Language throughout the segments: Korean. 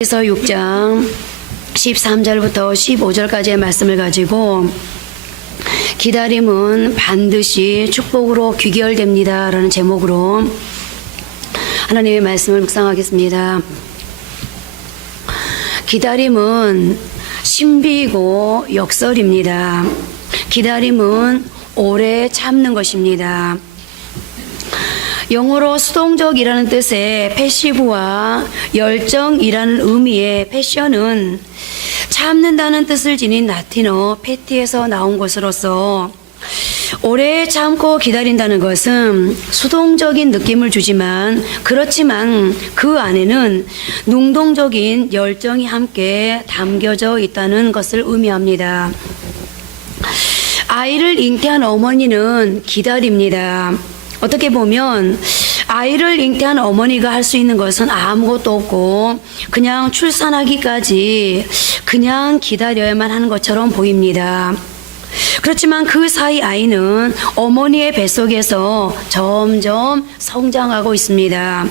에서 6장 13절부터 15절까지의 말씀을 가지고 기다림은 반드시 축복으로 귀결됩니다 라는 제목으로 하나님의 말씀을 묵상하겠습니다. 기다림은 신비이고 역설입니다. 기다림은 오래 참는 것입니다. 영어로 수동적이라는 뜻의 패시브와 열정이라는 의미의 패션은 참는다는 뜻을 지닌 라틴어 패티에서 나온 것으로서 오래 참고 기다린다는 것은 수동적인 느낌을 주지만 그렇지만 그 안에는 능동적인 열정이 함께 담겨져 있다는 것을 의미합니다. 아이를 잉태한 어머니는 기다립니다. 어떻게 보면 아이를 잉태한 어머니가 할 수 있는 것은 아무것도 없고 그냥 출산하기까지 그냥 기다려야만 하는 것처럼 보입니다. 그렇지만 그 사이 아이는 어머니의 뱃속에서 점점 성장하고 있습니다.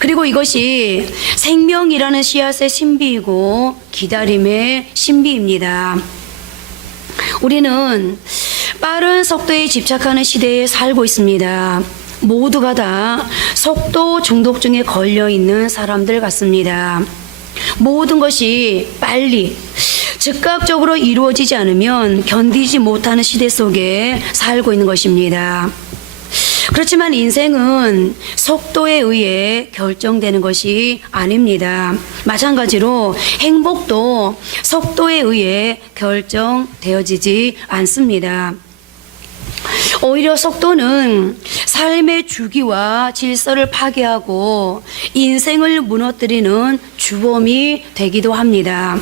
그리고 이것이 생명이라는 씨앗의 신비이고 기다림의 신비입니다. 우리는 빠른 속도에 집착하는 시대에 살고 있습니다. 모두가 다 속도 중독증에 걸려있는 사람들 같습니다. 모든 것이 빨리 즉각적으로 이루어지지 않으면 견디지 못하는 시대 속에 살고 있는 것입니다. 그렇지만 인생은 속도에 의해 결정되는 것이 아닙니다. 마찬가지로 행복도 속도에 의해 결정되어지지 않습니다. 오히려 속도는 삶의 주기와 질서를 파괴하고 인생을 무너뜨리는 주범이 되기도 합니다.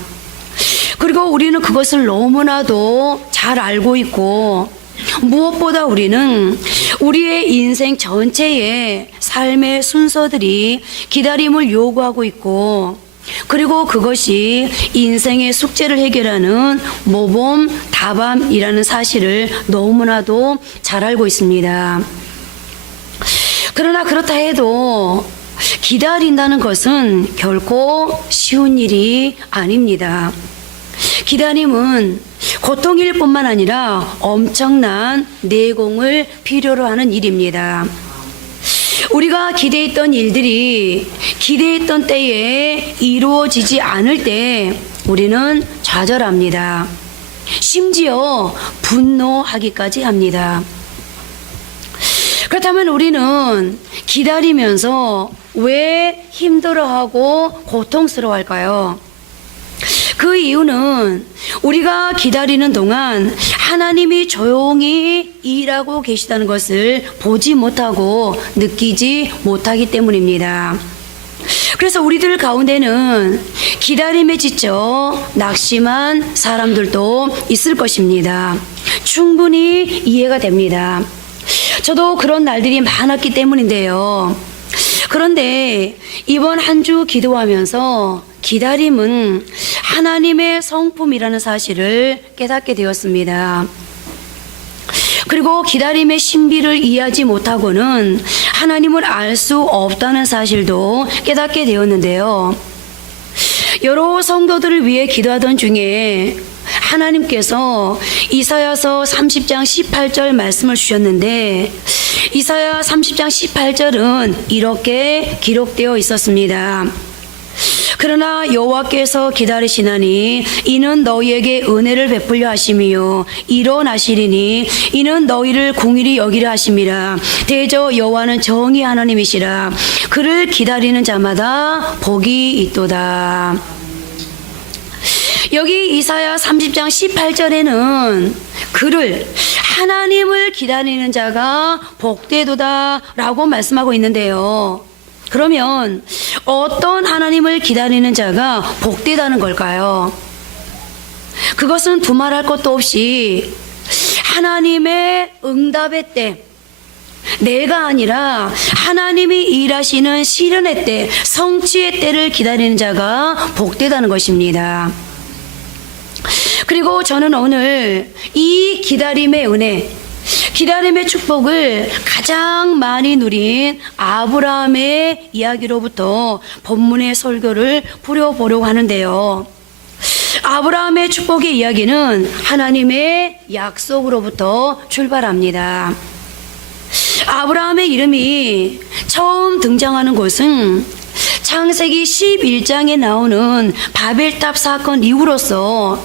그리고 우리는 그것을 너무나도 잘 알고 있고 무엇보다 우리는 우리의 인생 전체의 삶의 순서들이 기다림을 요구하고 있고 그리고 그것이 인생의 숙제를 해결하는 모범 답안이라는 사실을 너무나도 잘 알고 있습니다. 그러나 그렇다 해도 기다린다는 것은 결코 쉬운 일이 아닙니다. 기다림은 고통일 뿐만 아니라 엄청난 내공을 필요로 하는 일입니다. 우리가 기대했던 일들이 기대했던 때에 이루어지지 않을 때 우리는 좌절합니다. 심지어 분노하기까지 합니다. 그렇다면 우리는 기다리면서 왜 힘들어하고 고통스러워할까요? 그 이유는 우리가 기다리는 동안 하나님이 조용히 일하고 계시다는 것을 보지 못하고 느끼지 못하기 때문입니다. 그래서 우리들 가운데는 기다림에 지쳐 낙심한 사람들도 있을 것입니다. 충분히 이해가 됩니다. 저도 그런 날들이 많았기 때문인데요. 그런데 이번 한 주 기도하면서 기다림은 하나님의 성품이라는 사실을 깨닫게 되었습니다. 그리고 기다림의 신비를 이해하지 못하고는 하나님을 알 수 없다는 사실도 깨닫게 되었는데요. 여러 성도들을 위해 기도하던 중에 하나님께서 이사야서 30장 18절 말씀을 주셨는데 이사야 30장 18절은 이렇게 기록되어 있었습니다. 그러나 여호와께서 기다리시나니 이는 너희에게 은혜를 베풀려 하심이요 일어나시리니 이는 너희를 공의히 여기려 하심이라. 대저 여호와는 정의 하나님이시라. 그를 기다리는 자마다 복이 있도다. 여기 이사야 30장 18절에는 그를 하나님을 기다리는 자가 복되도다 라고 말씀하고 있는데요. 그러면 어떤 하나님을 기다리는 자가 복되다는 걸까요? 그것은 두말할 것도 없이 하나님의 응답의 때, 내가 아니라 하나님이 일하시는 실현의 때, 성취의 때를 기다리는 자가 복되다는 것입니다. 그리고 저는 오늘 이 기다림의 은혜, 기다림의 축복을 가장 많이 누린 아브라함의 이야기로부터 본문의 설교를 풀어보려고 하는데요. 아브라함의 축복의 이야기는 하나님의 약속으로부터 출발합니다. 아브라함의 이름이 처음 등장하는 곳은 창세기 11장에 나오는 바벨탑 사건 이후로서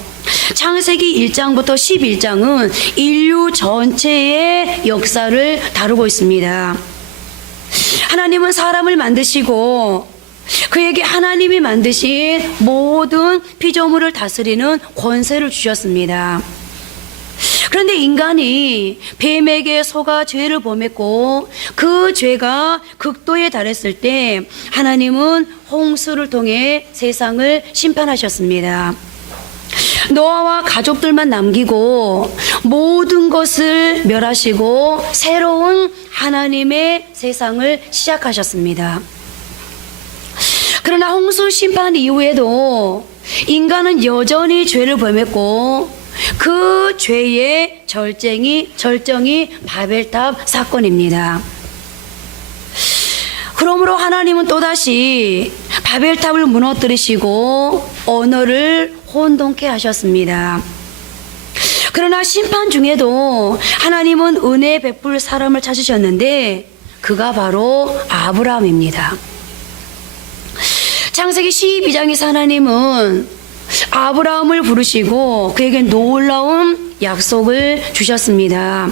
창세기 1장부터 11장은 인류 전체의 역사를 다루고 있습니다. 하나님은 사람을 만드시고 그에게 하나님이 만드신 모든 피조물을 다스리는 권세를 주셨습니다. 그런데 인간이 뱀에게 속아 죄를 범했고 그 죄가 극도에 달했을 때 하나님은 홍수를 통해 세상을 심판하셨습니다. 노아와 가족들만 남기고 모든 것을 멸하시고 새로운 하나님의 세상을 시작하셨습니다. 그러나 홍수 심판 이후에도 인간은 여전히 죄를 범했고 그 죄의 절정이 바벨탑 사건입니다. 그러므로 하나님은 또다시 바벨탑을 무너뜨리시고 언어를 혼돈케 하셨습니다. 그러나 심판 중에도 하나님은 은혜 베풀 사람을 찾으셨는데 그가 바로 아브라함입니다. 창세기 12장에서 하나님은 아브라함을 부르시고 그에게 놀라운 약속을 주셨습니다.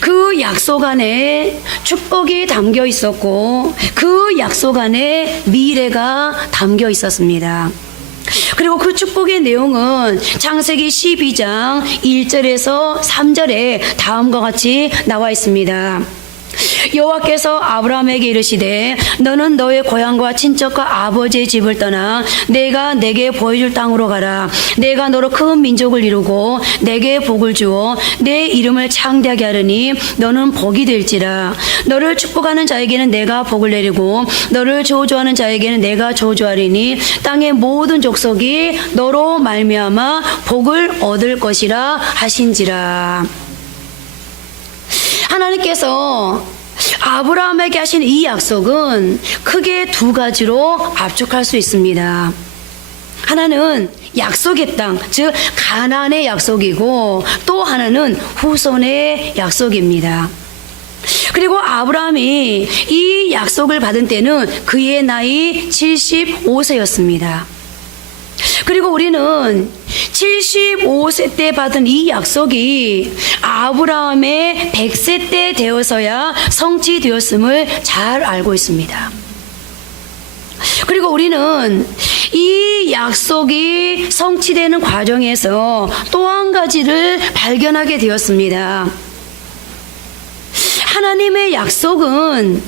그 약속 안에 축복이 담겨 있었고 그 약속 안에 미래가 담겨 있었습니다. 그리고 그 축복의 내용은 창세기 12장 1절에서 3절에 다음과 같이 나와 있습니다. 여호와께서 아브라함에게 이르시되 너는 너의 고향과 친척과 아버지의 집을 떠나 내가 내게 보여줄 땅으로 가라. 내가 너로 큰 민족을 이루고 내게 복을 주어 내 이름을 창대하게 하리니 너는 복이 될지라. 너를 축복하는 자에게는 내가 복을 내리고 너를 저주하는 자에게는 내가 저주하리니 땅의 모든 족속이 너로 말미암아 복을 얻을 것이라 하신지라. 하나님께서 아브라함에게 하신 이 약속은 크게 두 가지로 압축할 수 있습니다. 하나는 약속의 땅, 즉 가나안의 약속이고 또 하나는 후손의 약속입니다. 그리고 아브라함이 이 약속을 받은 때는 그의 나이 75세였습니다. 그리고 우리는 75세 때 받은 이 약속이 아브라함의 100세 때 되어서야 성취되었음을 잘 알고 있습니다. 그리고 우리는 이 약속이 성취되는 과정에서 또 한 가지를 발견하게 되었습니다. 하나님의 약속은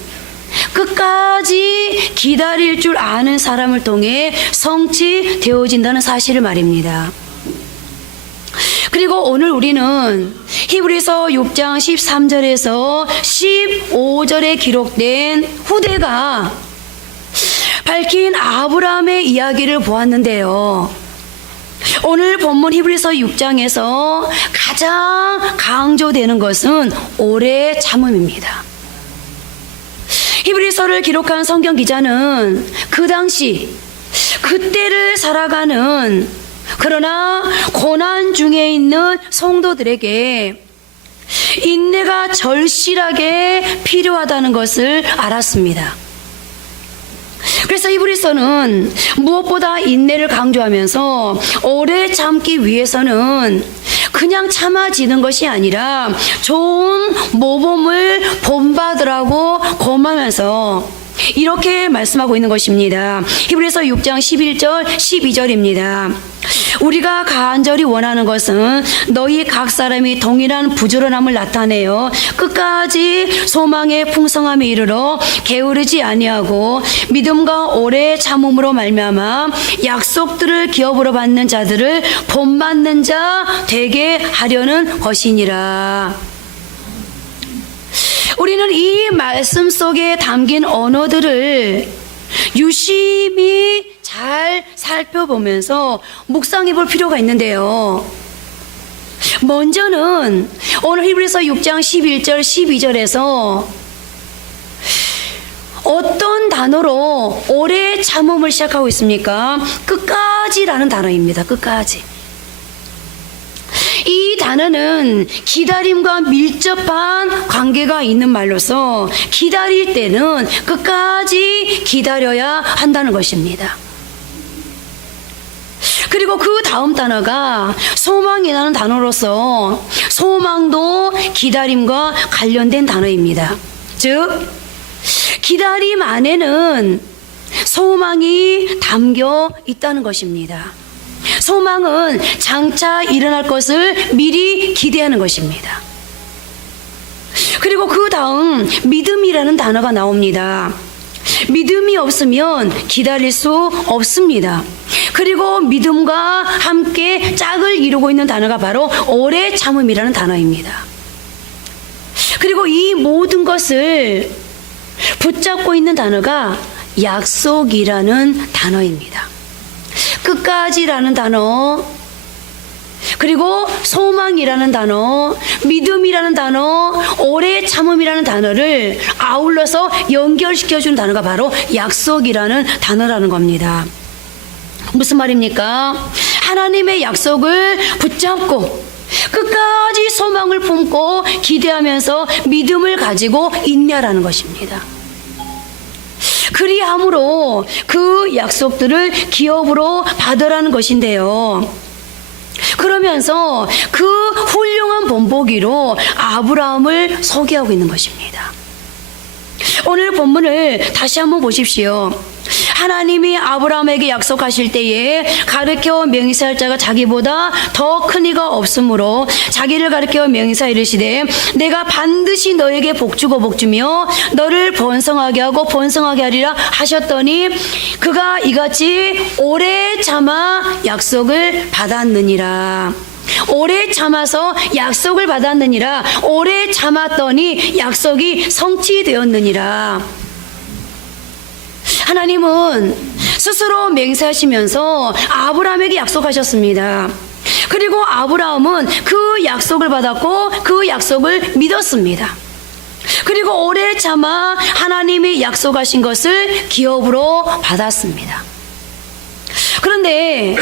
끝까지 기다릴 줄 아는 사람을 통해 성취되어진다는 사실을 말입니다. 그리고 오늘 우리는 히브리서 6장 13절에서 15절에 기록된 후대가 밝힌 아브라함의 이야기를 보았는데요. 오늘 본문 히브리서 6장에서 가장 강조되는 것은 오래 참음입니다. 히브리서를 기록한 성경 기자는 그 당시 그때를 살아가는 그러나 고난 중에 있는 성도들에게 인내가 절실하게 필요하다는 것을 알았습니다. 그래서 히브리서는 무엇보다 인내를 강조하면서 오래 참기 위해서는 그냥 참아지는 것이 아니라 좋은 모범을 본받으라고 권하면서 이렇게 말씀하고 있는 것입니다. 히브리서 6장 11절 12절입니다. 우리가 간절히 원하는 것은 너희 각 사람이 동일한 부지런함을 나타내어 끝까지 소망의 풍성함에 이르러 게으르지 아니하고 믿음과 오래 참음으로 말미암아 약속들을 기업으로 받는 자들을 본받는 자 되게 하려는 것이니라. 우리는 이 말씀 속에 담긴 언어들을 유심히 잘 살펴보면서 묵상해 볼 필요가 있는데요. 먼저는 오늘 히브리서 6장 11절 12절에서 어떤 단어로 오래 참음을 시작하고 있습니까? 끝까지라는 단어입니다. 끝까지. 이 단어는 기다림과 밀접한 관계가 있는 말로서 기다릴 때는 끝까지 기다려야 한다는 것입니다. 그리고 그 다음 단어가 소망이라는 단어로서 소망도 기다림과 관련된 단어입니다. 즉 기다림 안에는 소망이 담겨 있다는 것입니다. 소망은 장차 일어날 것을 미리 기대하는 것입니다. 그리고 그 다음 믿음이라는 단어가 나옵니다. 믿음이 없으면 기다릴 수 없습니다. 그리고 믿음과 함께 짝을 이루고 있는 단어가 바로 오래 참음이라는 단어입니다. 그리고 이 모든 것을 붙잡고 있는 단어가 약속이라는 단어입니다. 끝까지라는 단어, 그리고 소망이라는 단어, 믿음이라는 단어, 오래 참음이라는 단어를 아울러서 연결시켜주는 단어가 바로 약속이라는 단어라는 겁니다. 무슨 말입니까? 하나님의 약속을 붙잡고 끝까지 소망을 품고 기대하면서 믿음을 가지고 인내하라는 것입니다. 그리함으로 그 약속들을 기업으로 받으라는 것인데요. 그러면서 그 훌륭한 본보기로 아브라함을 소개하고 있는 것입니다. 오늘 본문을 다시 한번 보십시오. 하나님이 아브라함에게 약속하실 때에 가르쳐 맹세할 자가 자기보다 더 큰 이가 없으므로 자기를 가르쳐 맹세하 이르시되 내가 반드시 너에게 복주고 복주며 너를 번성하게 하고 번성하게 하리라 하셨더니 그가 이같이 오래 참아 약속을 받았느니라. 오래 참아서 약속을 받았느니라. 오래 참았더니 약속이 성취되었느니라. 하나님은 스스로 맹세하시면서 아브라함에게 약속하셨습니다. 그리고 아브라함은 그 약속을 받았고 그 약속을 믿었습니다. 그리고 오래 참아 하나님이 약속하신 것을 기업으로 받았습니다. 그런데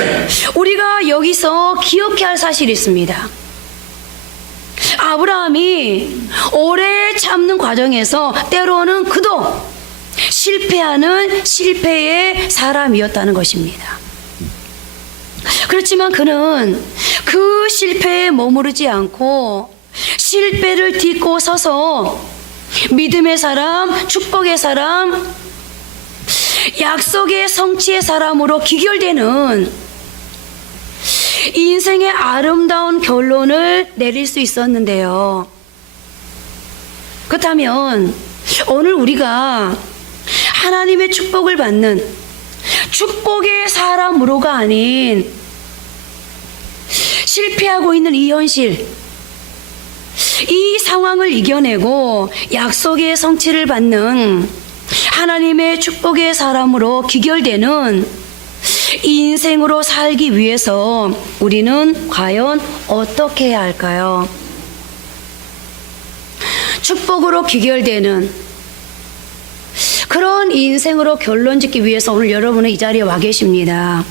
우리가 여기서 기억해야 할 사실이 있습니다. 아브라함이 오래 참는 과정에서 때로는 그도 실패하는 실패의 사람이었다는 것입니다. 그렇지만 그는 그 실패에 머무르지 않고 실패를 딛고 서서 믿음의 사람, 축복의 사람, 약속의 성취의 사람으로 기결되는 인생의 아름다운 결론을 내릴 수 있었는데요. 그렇다면 오늘 우리가 하나님의 축복을 받는 축복의 사람으로가 아닌 실패하고 있는 이 현실, 이 상황을 이겨내고 약속의 성취를 받는 하나님의 축복의 사람으로 기결되는 인생으로 살기 위해서 우리는 과연 어떻게 해야 할까요? 축복으로 기결되는 그런 인생으로 결론 짓기 위해서 오늘 여러분은 이 자리에 와 계십니다.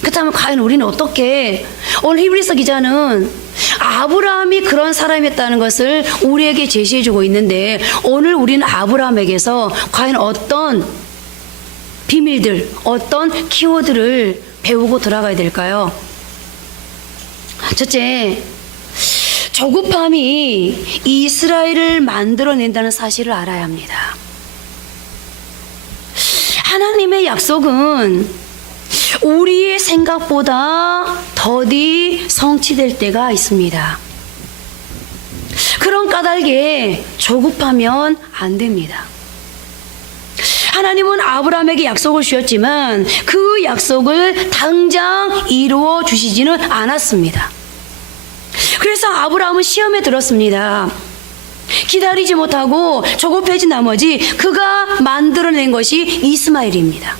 그렇다면 과연 우리는 어떻게, 오늘 히브리서 기자는 아브라함이 그런 사람이었다는 것을 우리에게 제시해주고 있는데 오늘 우리는 아브라함에게서 과연 어떤 비밀들, 어떤 키워드를 배우고 들어가야 될까요? 첫째, 조급함이 이스라엘을 만들어낸다는 사실을 알아야 합니다. 하나님의 약속은 우리의 생각보다 더디 성취될 때가 있습니다. 그런 까닭에 조급하면 안 됩니다. 하나님은 아브라함에게 약속을 주셨지만 그 약속을 당장 이루어 주시지는 않았습니다. 그래서 아브라함은 시험에 들었습니다. 기다리지 못하고 조급해진 나머지 그가 만들어낸 것이 이스마엘입니다.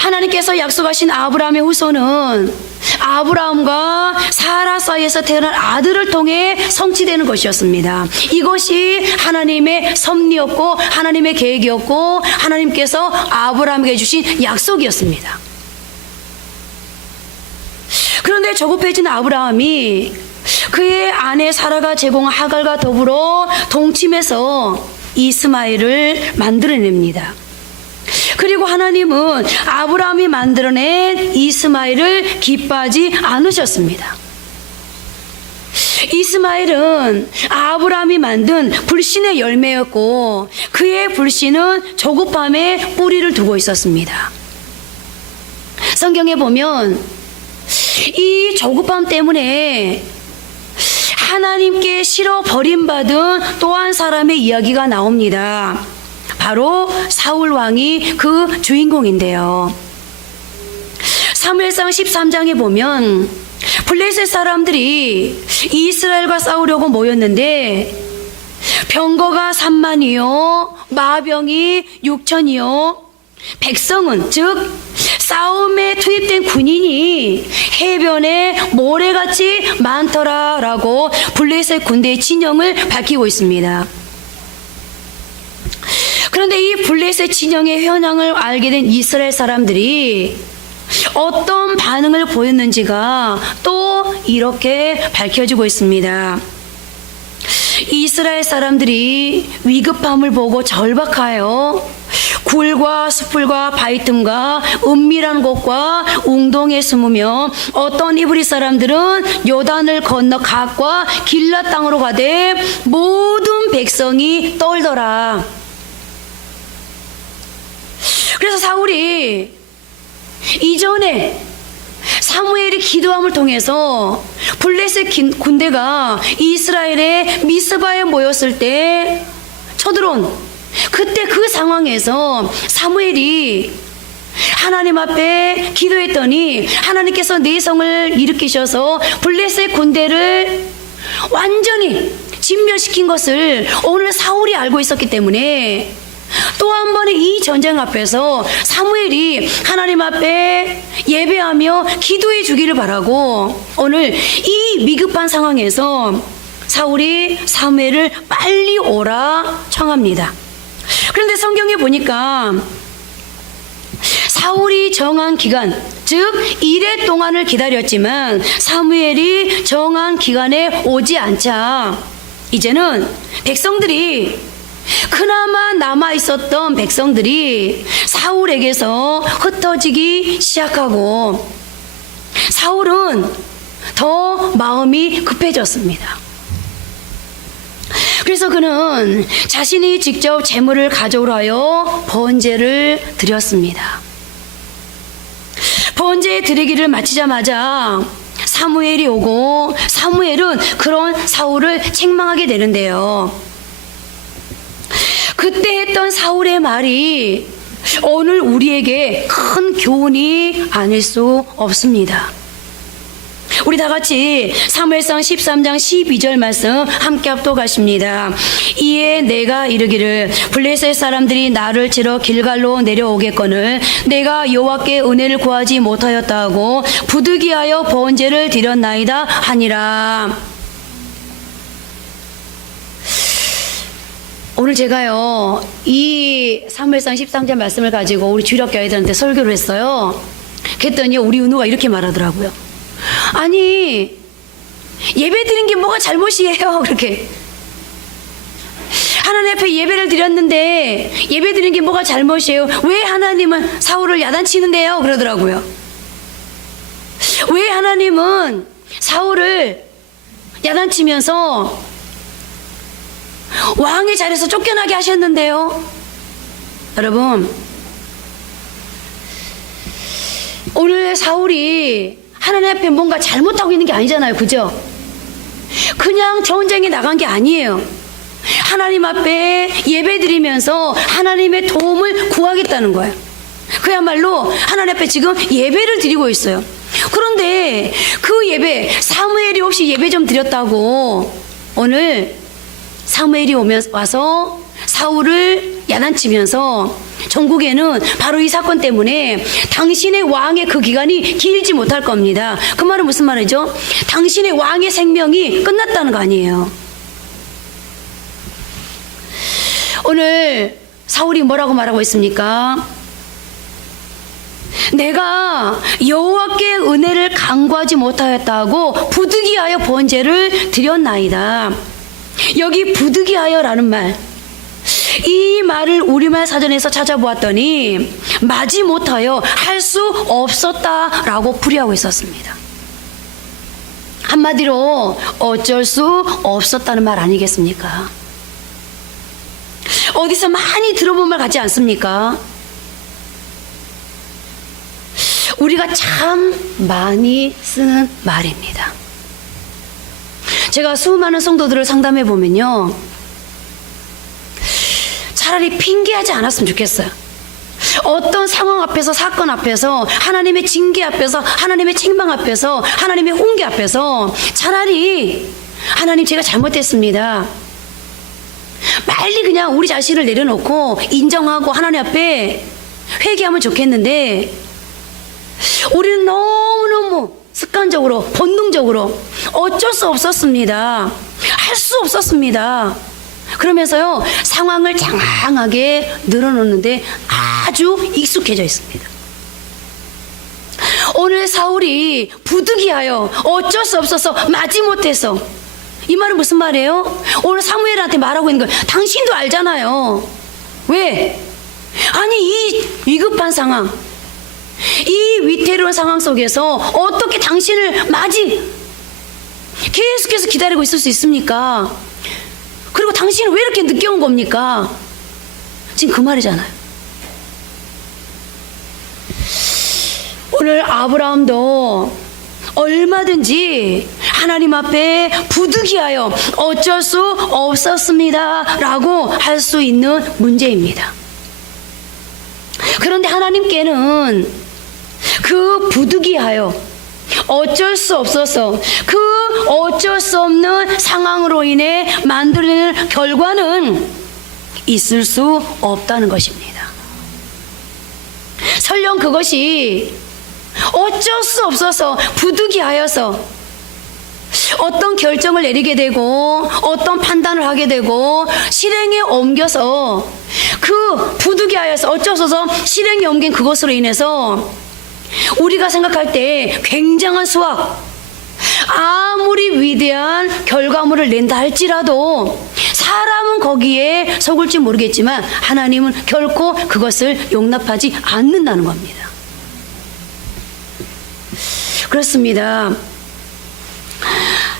하나님께서 약속하신 아브라함의 후손은 아브라함과 사라 사이에서 태어난 아들을 통해 성취되는 것이었습니다. 이것이 하나님의 섭리였고 하나님의 계획이었고 하나님께서 아브라함에게 주신 약속이었습니다. 그런데 조급해진 아브라함이 그의 아내 사라가 제공한 하갈과 더불어 동침해서 이스마엘을 만들어냅니다. 그리고 하나님은 아브라함이 만들어낸 이스마엘을 기뻐하지 않으셨습니다. 이스마엘은 아브라함이 만든 불신의 열매였고 그의 불신은 조급함에 뿌리를 두고 있었습니다. 성경에 보면 이 조급함 때문에 하나님께 싫어 버림받은 또 한 사람의 이야기가 나옵니다. 바로 사울 왕이 그 주인공인데요. 사무엘상 13장에 보면 블레셋 사람들이 이스라엘과 싸우려고 모였는데 병거가 3만이요 마병이 6천이요 백성은 즉 싸움에 투입된 군인이 해변에 모래같이 많더라라고 블레셋 군대의 진영을 밝히고 있습니다. 그런데 이 블레셋 진영의 현황을 알게 된 이스라엘 사람들이 어떤 반응을 보였는지가 또 이렇게 밝혀지고 있습니다. 이스라엘 사람들이 위급함을 보고 절박하여 굴과 숯불과 바위 틈과 은밀한 곳과 웅동에 숨으며 어떤 이브리 사람들은 요단을 건너 갓과 길라 땅으로 가되 모든 백성이 떨더라. 그래서 사울이 이전에 사무엘이 기도함을 통해서 블레셋 군대가 이스라엘의 미스바에 모였을 때 쳐들어온 그때 그 상황에서 사무엘이 하나님 앞에 기도했더니 하나님께서 내성을 일으키셔서 블레셋 군대를 완전히 진멸시킨 것을 오늘 사울이 알고 있었기 때문에 또 한 번의 이 전쟁 앞에서 사무엘이 하나님 앞에 예배하며 기도해 주기를 바라고 오늘 이 미급한 상황에서 사울이 사무엘을 빨리 오라 청합니다. 그런데 성경에 보니까 사울이 정한 기간, 즉 1회 동안을 기다렸지만 사무엘이 정한 기간에 오지 않자 이제는 백성들이 그나마 남아있었던 백성들이 사울에게서 흩어지기 시작하고 사울은 더 마음이 급해졌습니다. 그래서 그는 자신이 직접 제물을 가져오라 하여 번제를 드렸습니다. 번제 드리기를 마치자마자 사무엘이 오고 사무엘은 그런 사울을 책망하게 되는데요. 그때 했던 사울의 말이 오늘 우리에게 큰 교훈이 아닐 수 없습니다. 우리 다 같이 사무엘상 13장 12절 말씀 함께 합독하십니다. 이에 내가 이르기를 블레셋 사람들이 나를 치러 길갈로 내려오겠거늘 내가 여호와께 은혜를 구하지 못하였다 하고 부득이하여 번제를 드렸나이다 하니라. 오늘 제가요 이 사무엘상 13장 말씀을 가지고 우리 주력교회들한테 설교를 했어요. 그랬더니 우리 은우가 이렇게 말하더라고요. 아니 예배 드린 게 뭐가 잘못이에요. 그렇게 하나님 앞에 예배를 드렸는데 예배 드린 게 뭐가 잘못이에요. 왜 하나님은 사울을 야단치는데요. 그러더라고요. 왜 하나님은 사울을 야단치면서 왕의 자리에서 쫓겨나게 하셨는데요. 여러분 오늘 사울이 하나님 앞에 뭔가 잘못하고 있는 게 아니잖아요. 그죠? 그냥 전쟁에 나간 게 아니에요. 하나님 앞에 예배 드리면서 하나님의 도움을 구하겠다는 거예요. 그야말로 하나님 앞에 지금 예배를 드리고 있어요. 그런데 그 예배 사무엘이 혹시 예배 좀 드렸다고 오늘 사무엘이 와서 사울을 야단치면서 전국에는 바로 이 사건 때문에 당신의 왕의 그 기간이 길지 못할 겁니다. 그 말은 무슨 말이죠? 당신의 왕의 생명이 끝났다는 거 아니에요. 오늘 사울이 뭐라고 말하고 있습니까? 내가 여호와께 은혜를 간구하지 못하였다고 부득이하여 번제를 드렸나이다. 여기 부득이하여라는 말, 이 말을 우리말 사전에서 찾아보았더니 마지 못하여 할 수 없었다라고 풀이하고 있었습니다. 한마디로 어쩔 수 없었다는 말 아니겠습니까? 어디서 많이 들어본 말 같지 않습니까? 우리가 참 많이 쓰는 말입니다. 제가 수많은 성도들을 상담해 보면요, 차라리 핑계하지 않았으면 좋겠어요. 어떤 상황 앞에서, 사건 앞에서, 하나님의 징계 앞에서, 하나님의 책망 앞에서, 하나님의 훈계 앞에서 차라리 하나님 제가 잘못했습니다, 빨리 그냥 우리 자신을 내려놓고 인정하고 하나님 앞에 회개하면 좋겠는데, 우리는 너무너무 습관적으로, 본능적으로 어쩔 수 없었습니다, 할 수 없었습니다 그러면서요 상황을 장황하게 늘어놓는데 아주 익숙해져 있습니다. 오늘 사울이 부득이하여 어쩔 수 없어서 마지못해서, 이 말은 무슨 말이에요? 오늘 사무엘한테 말하고 있는 거예요. 당신도 알잖아요. 왜? 아니 이 위급한 상황, 이 위태로운 상황 속에서 어떻게 당신을 계속해서 기다리고 있을 수 있습니까? 그리고 당신은 왜 이렇게 늦게 온 겁니까? 지금 그 말이잖아요. 오늘 아브라함도 얼마든지 하나님 앞에 부득이하여 어쩔 수 없었습니다 라고 할 수 있는 문제입니다. 그런데 하나님께는 그 부득이하여 어쩔 수 없어서 그 어쩔 수 없는 상황으로 인해 만들어내는 결과는 있을 수 없다는 것입니다. 설령 그것이 어쩔 수 없어서 부득이하여서 어떤 결정을 내리게 되고 어떤 판단을 하게 되고 실행에 옮겨서 그 부득이하여서 어쩔 수 없어서 실행에 옮긴 그것으로 인해서 우리가 생각할 때 굉장한 수확, 아무리 위대한 결과물을 낸다 할지라도 사람은 거기에 속을지 모르겠지만 하나님은 결코 그것을 용납하지 않는다는 겁니다. 그렇습니다.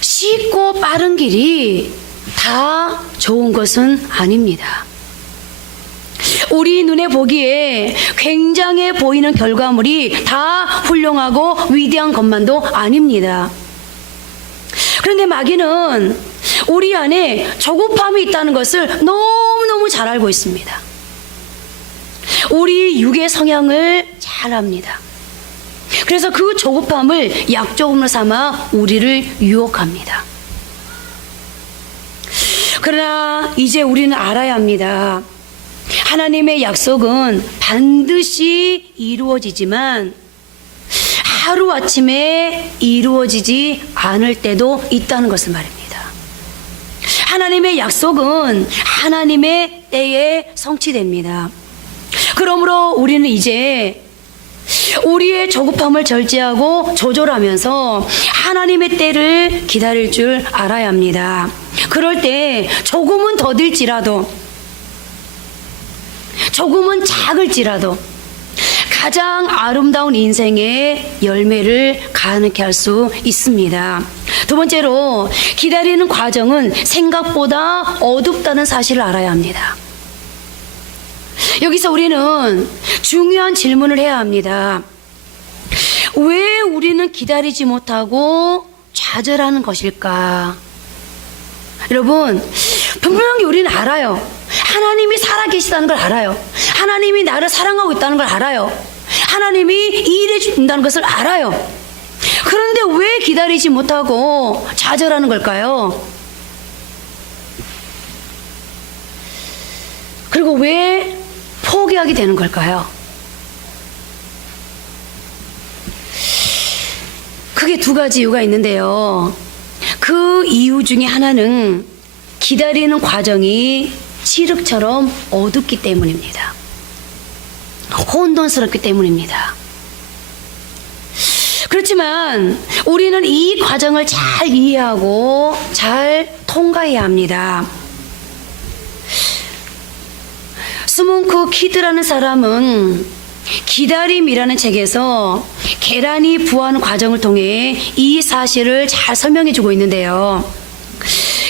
쉽고 빠른 길이 다 좋은 것은 아닙니다. 우리 눈에 보기에 굉장해 보이는 결과물이 다 훌륭하고 위대한 것만도 아닙니다. 그런데 마귀는 우리 안에 조급함이 있다는 것을 너무너무 잘 알고 있습니다. 우리 육의 성향을 잘 압니다. 그래서 그 조급함을 약조금으로 삼아 우리를 유혹합니다. 그러나 이제 우리는 알아야 합니다. 하나님의 약속은 반드시 이루어지지만 하루아침에 이루어지지 않을 때도 있다는 것을 말입니다. 하나님의 약속은 하나님의 때에 성취됩니다. 그러므로 우리는 이제 우리의 조급함을 절제하고 조절하면서 하나님의 때를 기다릴 줄 알아야 합니다. 그럴 때 조금은 더딜지라도, 조금은 작을지라도 가장 아름다운 인생의 열매를 가능케 할 수 있습니다. 두 번째로, 기다리는 과정은 생각보다 어둡다는 사실을 알아야 합니다. 여기서 우리는 중요한 질문을 해야 합니다. 왜 우리는 기다리지 못하고 좌절하는 것일까? 여러분, 분명히 우리는 알아요. 하나님이 살아계시다는 걸 알아요. 하나님이 나를 사랑하고 있다는 걸 알아요. 하나님이 일해 준다는 것을 알아요. 그런데 왜 기다리지 못하고 좌절하는 걸까요? 그리고 왜 포기하게 되는 걸까요? 크게 두 가지 이유가 있는데요. 그 이유 중에 하나는 기다리는 과정이 칠흑처럼 어둡기 때문입니다. 혼돈스럽기 때문입니다. 그렇지만 우리는 이 과정을 잘 이해하고 잘 통과해야 합니다. 스몬크 키드라는 사람은 기다림이라는 책에서 계란이 부화하는 과정을 통해 이 사실을 잘 설명해 주고 있는데요.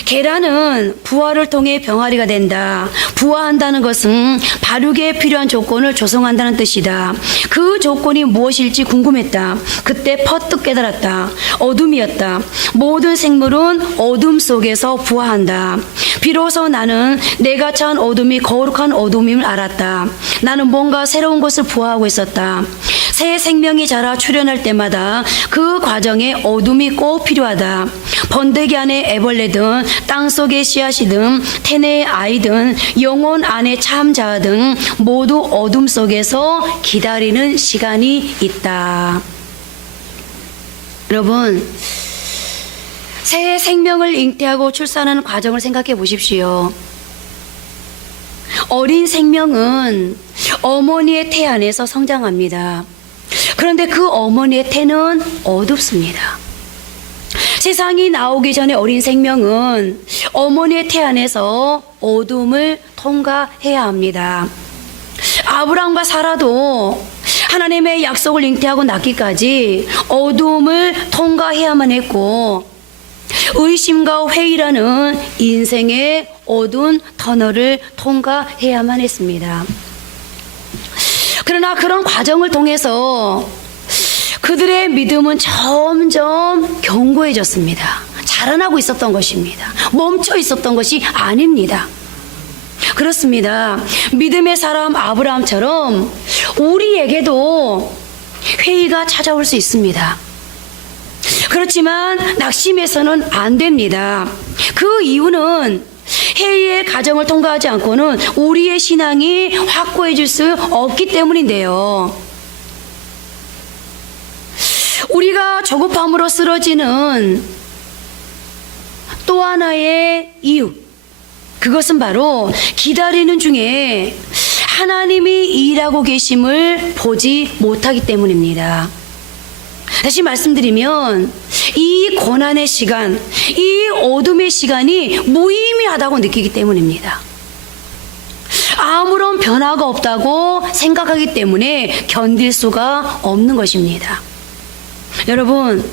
계란은 부화를 통해 병아리가 된다. 부화한다는 것은 발육에 필요한 조건을 조성한다는 뜻이다. 그 조건이 무엇일지 궁금했다. 그때 퍼뜩 깨달았다. 어둠이었다. 모든 생물은 어둠 속에서 부화한다. 비로소 나는 내가 처한 어둠이 거룩한 어둠임을 알았다. 나는 뭔가 새로운 것을 부화하고 있었다. 새 생명이 자라 출현할 때마다 그 과정에 어둠이 꼭 필요하다. 번데기 안에 애벌레든 땅속의 씨앗이든 태내의 아이든 영혼 안에 참자든 모두 어둠 속에서 기다리는 시간이 있다. 여러분, 새 생명을 잉태하고 출산하는 과정을 생각해 보십시오. 어린 생명은 어머니의 태 안에서 성장합니다. 그런데 그 어머니의 태는 어둡습니다. 세상이 나오기 전에 어린 생명은 어머니의 태 안에서 어둠을 통과해야 합니다. 아브라함과 사라도 하나님의 약속을 잉태하고 낳기까지 어둠을 통과해야만 했고, 의심과 회의라는 인생의 어두운 터널을 통과해야만 했습니다. 그러나 그런 과정을 통해서 그들의 믿음은 점점 견고해졌습니다. 자라나고 있었던 것입니다. 멈춰 있었던 것이 아닙니다. 그렇습니다. 믿음의 사람 아브라함처럼 우리에게도 회의가 찾아올 수 있습니다. 그렇지만 낙심해서는 안 됩니다. 그 이유는 회의의 과정을 통과하지 않고는 우리의 신앙이 확고해질 수 없기 때문인데요. 우리가 조급함으로 쓰러지는 또 하나의 이유, 그것은 바로 기다리는 중에 하나님이 일하고 계심을 보지 못하기 때문입니다. 다시 말씀드리면 이 고난의 시간, 이 어둠의 시간이 무의미하다고 느끼기 때문입니다. 아무런 변화가 없다고 생각하기 때문에 견딜 수가 없는 것입니다. 여러분,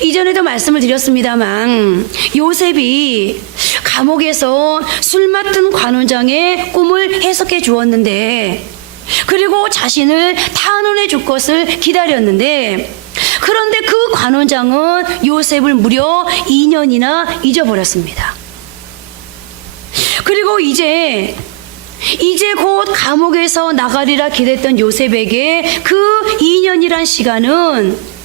이전에도 말씀을 드렸습니다만 요셉이 감옥에서 술 맡은 관원장의 꿈을 해석해 주었는데, 그리고 자신을 탄원해 줄 것을 기다렸는데, 그런데 그 관원장은 요셉을 무려 2년이나 잊어버렸습니다. 그리고 이제 곧 감옥에서 나가리라 기대했던 요셉에게 그 2년이란 시간은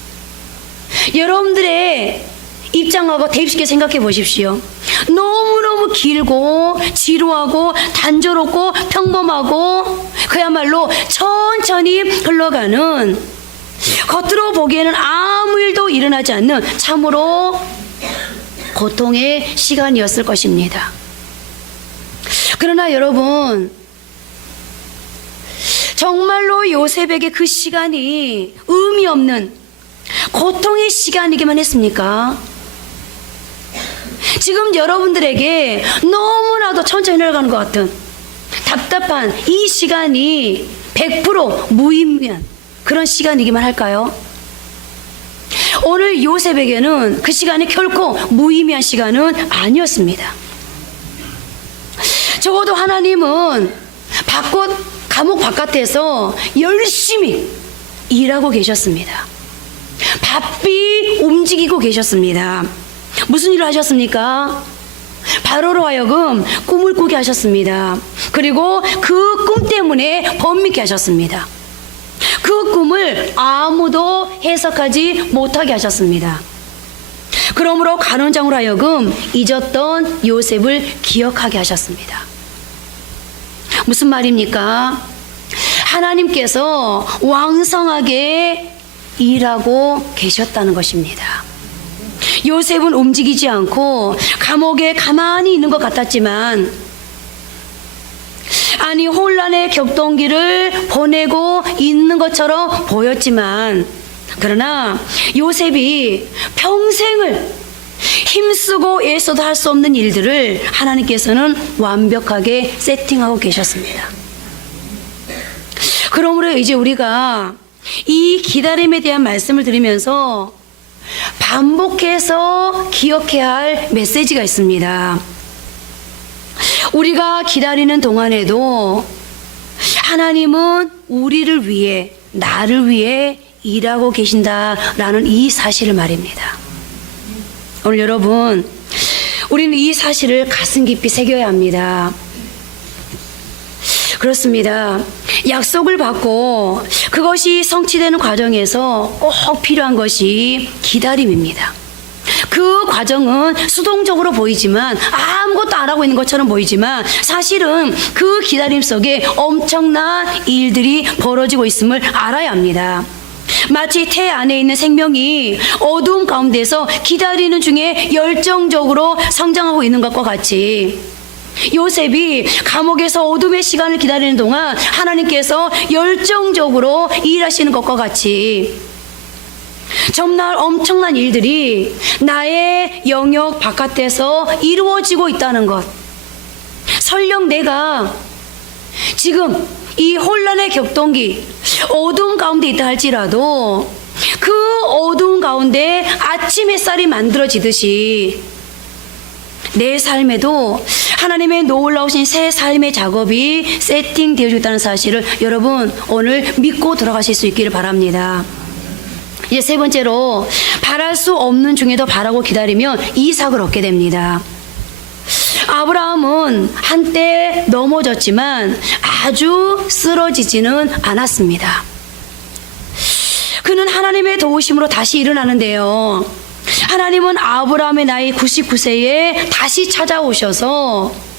여러분들의 입장하고 대입시켜 생각해 보십시오. 너무너무 길고 지루하고 단조롭고 평범하고 그야말로 천천히 흘러가는, 겉으로 보기에는 아무 일도 일어나지 않는 참으로 고통의 시간이었을 것입니다. 그러나 여러분, 정말로 요셉에게 그 시간이 의미 없는 고통의 시간이기만 했습니까? 지금 여러분들에게 너무나도 천천히 흘러가는 것 같은 답답한 이 시간이 100% 무의미한 그런 시간이기만 할까요? 오늘 요셉에게는 그 시간이 결코 무의미한 시간은 아니었습니다. 적어도 하나님은 감옥 바깥에서 열심히 일하고 계셨습니다. 바삐 움직이고 계셨습니다. 무슨 일을 하셨습니까? 바로로 하여금 꿈을 꾸게 하셨습니다. 그리고 그 꿈 때문에 범민케 하셨습니다. 그 꿈을 아무도 해석하지 못하게 하셨습니다. 그러므로 관원장으로 하여금 잊었던 요셉을 기억하게 하셨습니다. 무슨 말입니까? 하나님께서 왕성하게 일하고 계셨다는 것입니다. 요셉은 움직이지 않고 감옥에 가만히 있는 것 같았지만, 아니 혼란의 격동기를 보내고 있는 것처럼 보였지만, 그러나 요셉이 평생을 힘쓰고 애써도 할 수 없는 일들을 하나님께서는 완벽하게 세팅하고 계셨습니다. 그러므로 이제 우리가 이 기다림에 대한 말씀을 드리면서 반복해서 기억해야 할 메시지가 있습니다. 우리가 기다리는 동안에도 하나님은 우리를 위해, 나를 위해 일하고 계신다라는 이 사실을 말입니다. 오늘 여러분, 우리는 이 사실을 가슴 깊이 새겨야 합니다. 그렇습니다. 약속을 받고 그것이 성취되는 과정에서 꼭 필요한 것이 기다림입니다. 그 과정은 수동적으로 보이지만, 아무것도 안 하고 있는 것처럼 보이지만, 사실은 그 기다림 속에 엄청난 일들이 벌어지고 있음을 알아야 합니다. 마치 태 안에 있는 생명이 어두움 가운데서 기다리는 중에 열정적으로 성장하고 있는 것과 같이, 요셉이 감옥에서 어둠의 시간을 기다리는 동안 하나님께서 열정적으로 일하시는 것과 같이, 정말 엄청난 일들이 나의 영역 바깥에서 이루어지고 있다는 것, 설령 내가 지금 이 혼란의 격동기, 어두움 가운데 있다 할지라도 그 어두움 가운데 아침 햇살이 만들어지듯이 내 삶에도 하나님의 놀라우신 새 삶의 작업이 세팅되어지고 있다는 사실을 여러분 오늘 믿고 들어가실 수 있기를 바랍니다. 이제 세 번째로, 바랄 수 없는 중에도 바라고 기다리면 이삭을 얻게 됩니다. 아브라함은 한때 넘어졌지만 아주 쓰러지지는 않았습니다. 그는 하나님의 도우심으로 다시 일어나는데요, 하나님은 아브라함의 나이 99세에 다시 찾아오셔서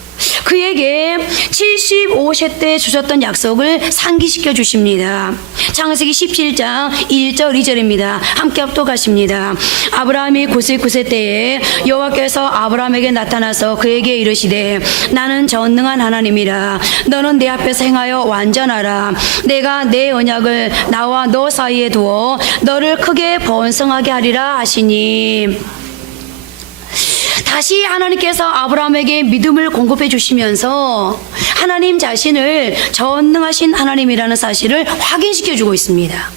그에게 75세 때 주셨던 약속을 상기시켜 주십니다. 창세기 17장 1절 2절입니다. 함께 합독하십니다. 아브라함이 99세 때에 여호와께서 아브라함에게 나타나서 그에게 이르시되, 나는 전능한 하나님이라. 너는 내 앞에서 행하여 완전하라. 내가 내 언약을 나와 너 사이에 두어 너를 크게 번성하게 하리라 하시니. 다시 하나님께서 아브라함에게 믿음을 공급해 주시면서 하나님 자신을 전능하신 하나님이라는 사실을 확인시켜 주고 있습니다.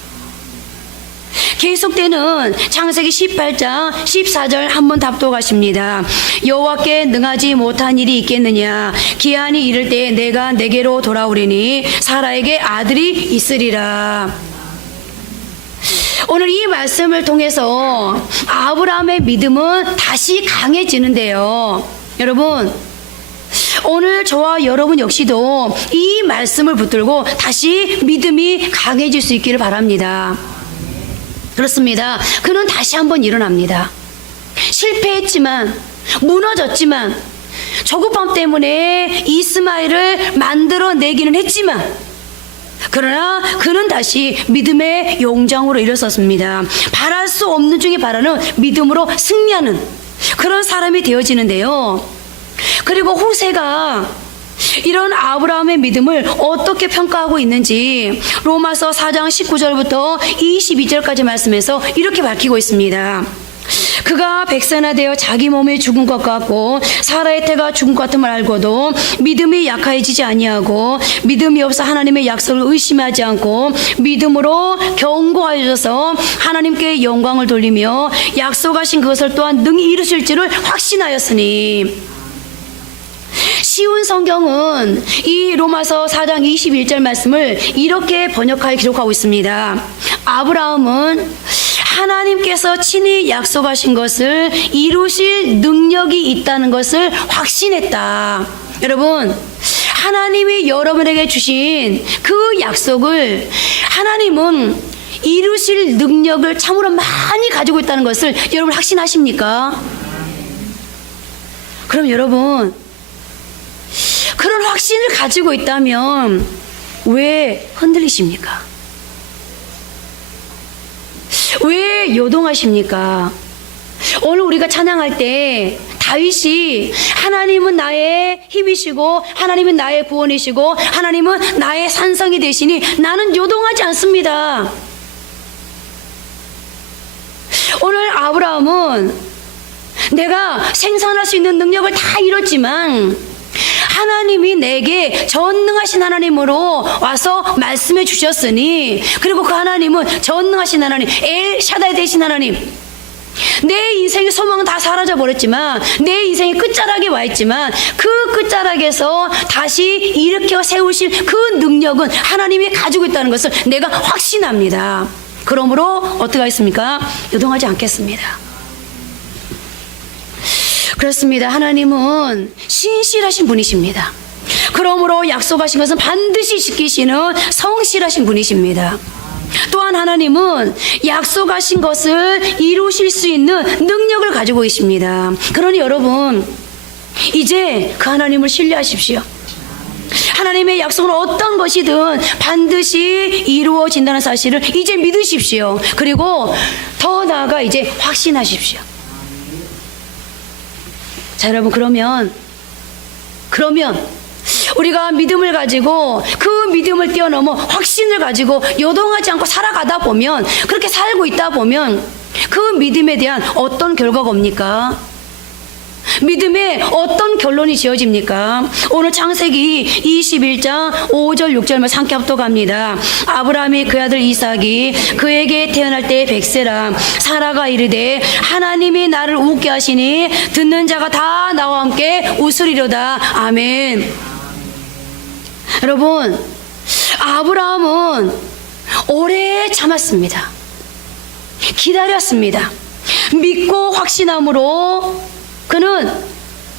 계속되는 창세기 18장 14절 한번 답독하십니다. 여호와께 능하지 못한 일이 있겠느냐. 기한이 이를 때 내가 내게로 돌아오리니 사라에게 아들이 있으리라. 오늘 이 말씀을 통해서 아브라함의 믿음은 다시 강해지는데요, 여러분, 오늘 저와 여러분 역시도 이 말씀을 붙들고 다시 믿음이 강해질 수 있기를 바랍니다. 그렇습니다. 그는 다시 한번 일어납니다. 실패했지만, 무너졌지만, 조급함 때문에 이스마엘을 만들어내기는 했지만, 그러나 그는 다시 믿음의 용장으로 일어섰습니다. 바랄 수 없는 중에 바라는 믿음으로 승리하는 그런 사람이 되어지는데요, 그리고 후세가 이런 아브라함의 믿음을 어떻게 평가하고 있는지 로마서 4장 19절부터 22절까지 말씀에서 이렇게 밝히고 있습니다. 그가 백세나 되어 자기 몸이 죽은 것 같고 사라의 태가 죽은 것 같음을 알고도 믿음이 약해지지 아니하고 믿음이 없어 하나님의 약속을 의심하지 않고 믿음으로 견고하여져서 하나님께 영광을 돌리며 약속하신 그것을 또한 능히 이루실 줄을 확신하였으니. 쉬운 성경은 이 로마서 4장 21절 말씀을 이렇게 번역하여 기록하고 있습니다. 아브라함은 하나님께서 친히 약속하신 것을 이루실 능력이 있다는 것을 확신했다. 여러분, 하나님이 여러분에게 주신 그 약속을 하나님은 이루실 능력을 참으로 많이 가지고 있다는 것을 여러분 확신하십니까? 그럼 여러분, 그런 확신 확신을 가지고 있다면 왜 흔들리십니까? 왜 요동하십니까? 오늘 우리가 찬양할 때 다윗이 하나님은 나의 힘이시고 하나님은 나의 구원이시고 하나님은 나의 산성이 되시니 나는 요동하지 않습니다. 오늘 아브라함은 내가 생산할 수 있는 능력을 다 잃었지만 하나님이 내게 전능하신 하나님으로 와서 말씀해 주셨으니, 그리고 그 하나님은 전능하신 하나님, 엘 샤다이 되신 하나님, 내 인생의 소망은 다 사라져 버렸지만, 내 인생의 끝자락에 와 있지만 그 끝자락에서 다시 일으켜 세우실 그 능력은 하나님이 가지고 있다는 것을 내가 확신합니다. 그러므로 어떻게 하겠습니까? 요동하지 않겠습니다. 그렇습니다. 하나님은 신실하신 분이십니다. 그러므로 약속하신 것은 반드시 지키시는 성실하신 분이십니다. 또한 하나님은 약속하신 것을 이루실 수 있는 능력을 가지고 계십니다. 그러니 여러분, 이제 그 하나님을 신뢰하십시오. 하나님의 약속은 어떤 것이든 반드시 이루어진다는 사실을 이제 믿으십시오. 그리고 더 나아가 이제 확신하십시오. 자, 여러분, 그러면 우리가 믿음을 가지고 그 믿음을 뛰어넘어 확신을 가지고 요동하지 않고 살아가다 보면, 그렇게 살고 있다 보면 그 믿음에 대한 어떤 결과가 옵니까? 믿음에 어떤 결론이 지어집니까? 오늘 창세기 21장 5절 6절 말씀 함께 합독합니다. 아브라함이 그 아들 이삭이 그에게 태어날 때 백세라. 사라가 이르되 하나님이 나를 웃게 하시니 듣는 자가 다 나와 함께 웃으리로다. 아멘. 여러분, 아브라함은 오래 참았습니다. 기다렸습니다. 믿고 확신함으로 그는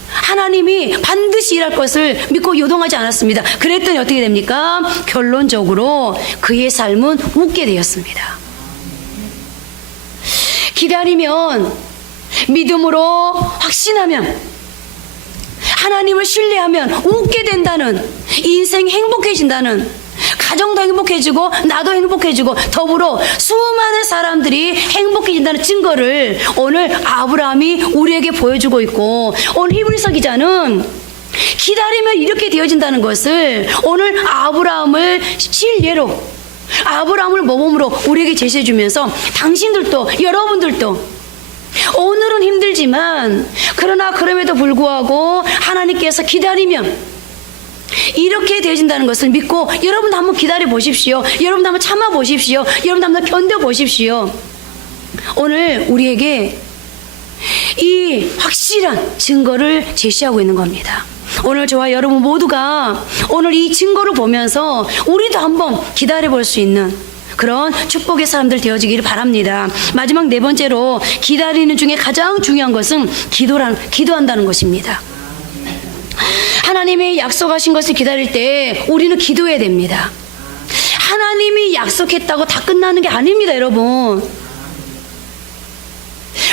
하나님이 반드시 일할 것을 믿고 요동하지 않았습니다. 그랬더니 어떻게 됩니까? 결론적으로 그의 삶은 웃게 되었습니다. 기다리면, 믿음으로 확신하면, 하나님을 신뢰하면 웃게 된다는, 인생이 행복해진다는, 가정도 행복해지고 나도 행복해지고 더불어 수많은 사람들이 행복해진다는 증거를 오늘 아브라함이 우리에게 보여주고 있고, 오늘 히브리서 기자는 기다리면 이렇게 되어진다는 것을 오늘 아브라함을 실예로, 아브라함을 모범으로 우리에게 제시해 주면서 당신들도, 여러분들도 오늘은 힘들지만 그러나 그럼에도 불구하고 하나님께서 기다리면 이렇게 되어진다는 것을 믿고 여러분도 한번 기다려 보십시오. 여러분도 한번 참아 보십시오. 여러분도 한번 견뎌 보십시오. 오늘 우리에게 이 확실한 증거를 제시하고 있는 겁니다. 오늘 저와 여러분 모두가 오늘 이 증거를 보면서 우리도 한번 기다려 볼 수 있는 그런 축복의 사람들 되어지기를 바랍니다. 마지막 네 번째로, 기다리는 중에 가장 중요한 것은 기도한다는 것입니다. 하나님이 약속하신 것을 기다릴 때 우리는 기도해야 됩니다. 하나님이 약속했다고 다 끝나는 게 아닙니다, 여러분.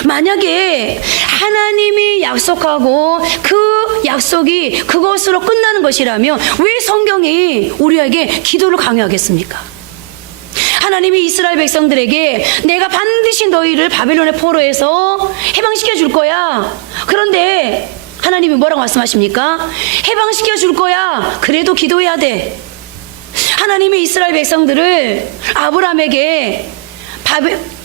만약에 하나님이 약속하고 그 약속이 그것으로 끝나는 것이라면 왜 성경이 우리에게 기도를 강요하겠습니까? 하나님이 이스라엘 백성들에게 내가 반드시 너희를 바벨론의 포로에서 해방시켜 줄 거야. 그런데 하나님이 뭐라고 말씀하십니까? 해방시켜 줄 거야. 그래도 기도해야 돼. 하나님이 이스라엘 백성들을 아브라함에게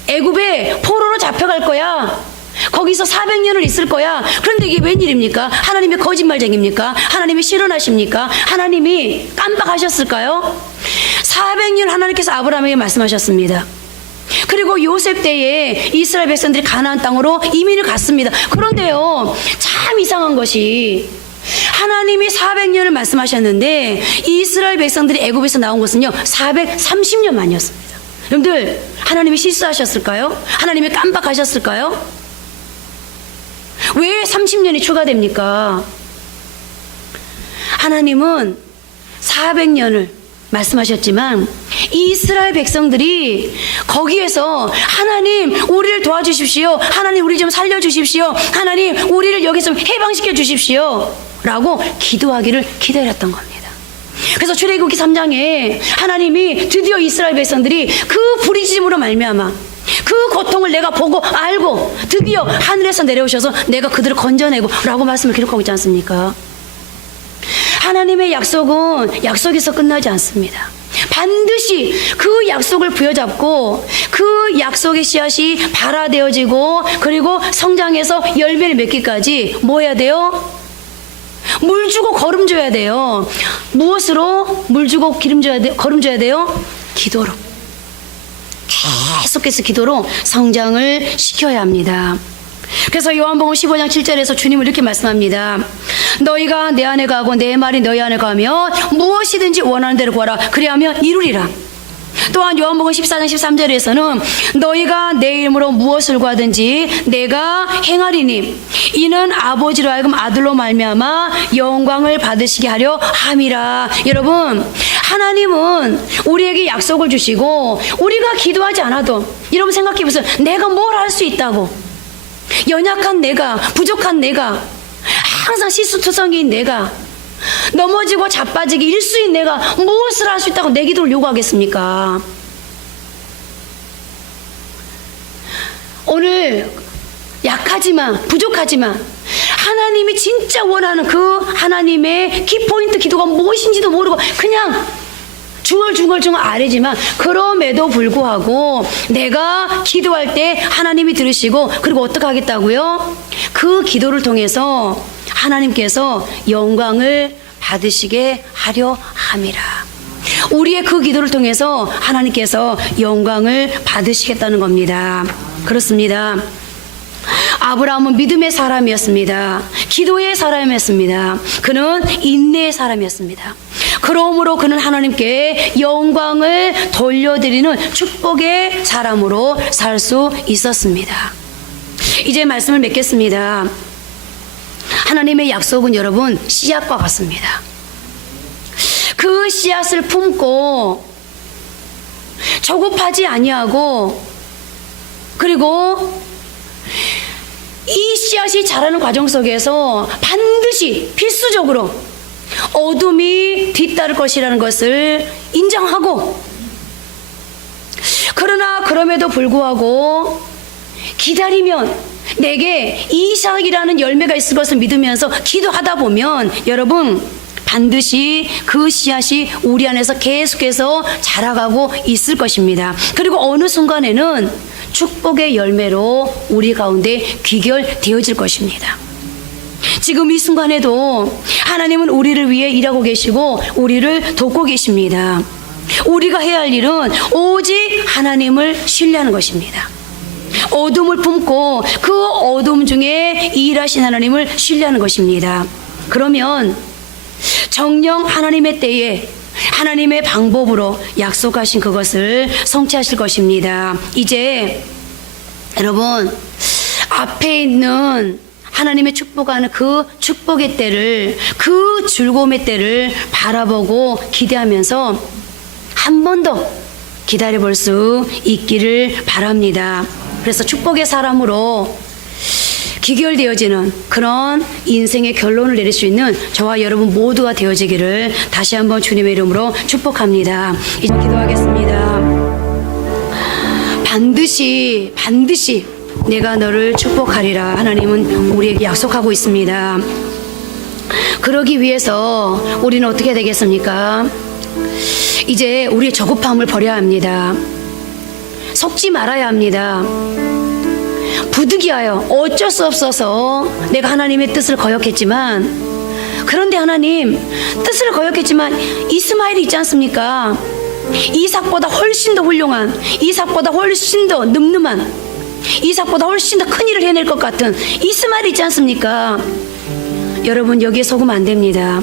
애굽에 포로로 잡혀갈 거야. 거기서 400년을 있을 거야. 그런데 이게 웬일입니까? 하나님이 거짓말쟁입니까? 하나님이 실언하십니까? 하나님이 깜빡하셨을까요? 400년 하나님께서 아브라함에게 말씀하셨습니다. 그리고 요셉 때에 이스라엘 백성들이 가나안 땅으로 이민을 갔습니다. 그런데요, 참 이상한 것이 하나님이 400년을 말씀하셨는데 이스라엘 백성들이 애굽에서 나온 것은요 430년 만이었습니다. 여러분들, 하나님이 실수하셨을까요? 하나님이 깜빡하셨을까요? 왜 30년이 추가됩니까? 하나님은 400년을 말씀하셨지만 이스라엘 백성들이 거기에서 하나님 우리를 도와주십시오. 하나님 우리 좀 살려주십시오. 하나님 우리를 여기서 해방시켜 주십시오 라고 기도하기를 기다렸던 겁니다. 그래서 출애굽기 3장에 하나님이 드디어 이스라엘 백성들이 그 부르짖음으로 말미암아 그 고통을 내가 보고 알고 드디어 하늘에서 내려오셔서 내가 그들을 건져내고 라고 말씀을 기록하고 있지 않습니까? 하나님의 약속은 약속에서 끝나지 않습니다. 반드시 그 약속을 부여잡고 그 약속의 씨앗이 발화되어지고 그리고 성장해서 열매를 맺기까지 뭐 해야 돼요? 물 주고 거름 줘야 돼요. 무엇으로 물 주고 기름 줘야 돼? 거름 줘야 돼요? 기도로. 계속해서 기도로 성장을 시켜야 합니다. 그래서 요한복음 15장 7절에서 주님은 이렇게 말씀합니다. 너희가 내 안에 가고 내 말이 너희 안에 가면 무엇이든지 원하는 대로 구하라. 그리하면 이루리라. 또한 요한복음 14장 13절에서는 너희가 내 이름으로 무엇을 구하든지 내가 행하리니 이는 아버지로 하여금 아들로 말미암아 영광을 받으시게 하려 함이라. 여러분, 하나님은 우리에게 약속을 주시고 우리가 기도하지 않아도, 여러분 생각해 보세요. 내가 뭘 할 수 있다고, 연약한 내가, 부족한 내가, 항상 실수투성이인 내가, 넘어지고 자빠지기 일수인 내가 무엇을 할 수 있다고 내 기도를 요구하겠습니까? 오늘 약하지만 부족하지만 하나님이 진짜 원하는 그 하나님의 키포인트 기도가 무엇인지도 모르고 그냥 중얼중얼 아래지만 그럼에도 불구하고 내가 기도할 때 하나님이 들으시고 그리고 어떻게 하겠다고요? 그 기도를 통해서 하나님께서 영광을 받으시게 하려 함이라. 우리의 그 기도를 통해서 하나님께서 영광을 받으시겠다는 겁니다. 그렇습니다. 아브라함은 믿음의 사람이었습니다. 기도의 사람이었습니다. 그는 인내의 사람이었습니다. 그러므로 그는 하나님께 영광을 돌려드리는 축복의 사람으로 살 수 있었습니다. 이제 말씀을 맺겠습니다. 하나님의 약속은 여러분 씨앗과 같습니다. 그 씨앗을 품고 조급하지 아니하고 그리고 이 씨앗이 자라는 과정 속에서 반드시 필수적으로 어둠이 뒤따를 것이라는 것을 인정하고, 그러나 그럼에도 불구하고 기다리면 내게 이삭이라는 열매가 있을 것을 믿으면서 기도하다 보면 여러분 반드시 그 씨앗이 우리 안에서 계속해서 자라가고 있을 것입니다. 그리고 어느 순간에는 축복의 열매로 우리 가운데 귀결되어질 것입니다. 지금 이 순간에도 하나님은 우리를 위해 일하고 계시고 우리를 돕고 계십니다. 우리가 해야 할 일은 오직 하나님을 신뢰하는 것입니다. 어둠을 품고 그 어둠 중에 일하신 하나님을 신뢰하는 것입니다. 그러면 정녕 하나님의 때에 하나님의 방법으로 약속하신 그것을 성취하실 것입니다. 이제 여러분 앞에 있는 하나님의 축복하는 그 축복의 때를, 그 즐거움의 때를 바라보고 기대하면서 한 번 더 기다려볼 수 있기를 바랍니다. 그래서 축복의 사람으로 기결되어지는 그런 인생의 결론을 내릴 수 있는 저와 여러분 모두가 되어지기를 다시 한번 주님의 이름으로 축복합니다. 이제 기도하겠습니다. 반드시 내가 너를 축복하리라 하나님은 우리에게 약속하고 있습니다. 그러기 위해서 우리는 어떻게 되겠습니까? 이제 우리의 저급함을 버려야 합니다. 속지 말아야 합니다. 부득이하여 어쩔 수 없어서 내가 하나님의 뜻을 거역했지만, 그런데 하나님 뜻을 거역했지만 이스마엘이 있지 않습니까? 이삭보다 훨씬 더 훌륭한, 이삭보다 훨씬 더 늠름한, 이삭보다 훨씬 더 큰 일을 해낼 것 같은 이스마엘이 있지 않습니까? 여러분 여기에 속으면 안 됩니다.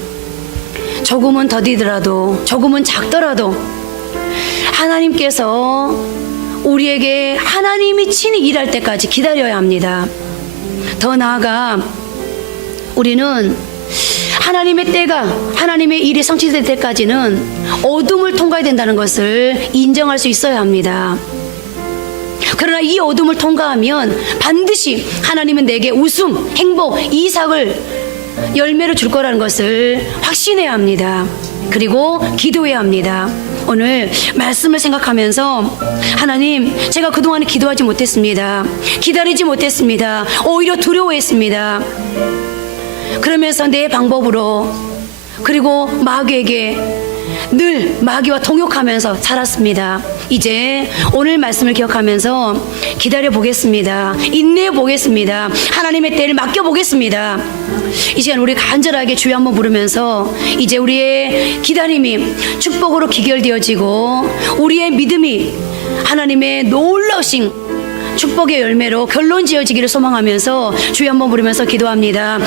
조금은 더디더라도, 조금은 작더라도 하나님께서 우리에게 하나님이 친히 일할 때까지 기다려야 합니다. 더 나아가 우리는 하나님의 때가, 하나님의 일이 성취될 때까지는 어둠을 통과해야 된다는 것을 인정할 수 있어야 합니다. 그러나 이 어둠을 통과하면 반드시 하나님은 내게 웃음, 행복, 이삭을 열매를 줄 거라는 것을 확신해야 합니다. 그리고 기도해야 합니다. 오늘 말씀을 생각하면서 하나님, 제가 그동안에 기도하지 못했습니다. 기다리지 못했습니다. 오히려 두려워했습니다. 그러면서 내 방법으로, 그리고 마귀에게 늘 마귀와 동역하면서 살았습니다. 이제 오늘 말씀을 기억하면서 기다려 보겠습니다. 인내해 보겠습니다. 하나님의 때를 맡겨 보겠습니다. 이 시간 우리 간절하게 주여 한번 부르면서 이제 우리의 기다림이 축복으로 기결되어지고 우리의 믿음이 하나님의 놀라우신 축복의 열매로 결론 지어지기를 소망하면서 주여 한번 부르면서 기도합니다.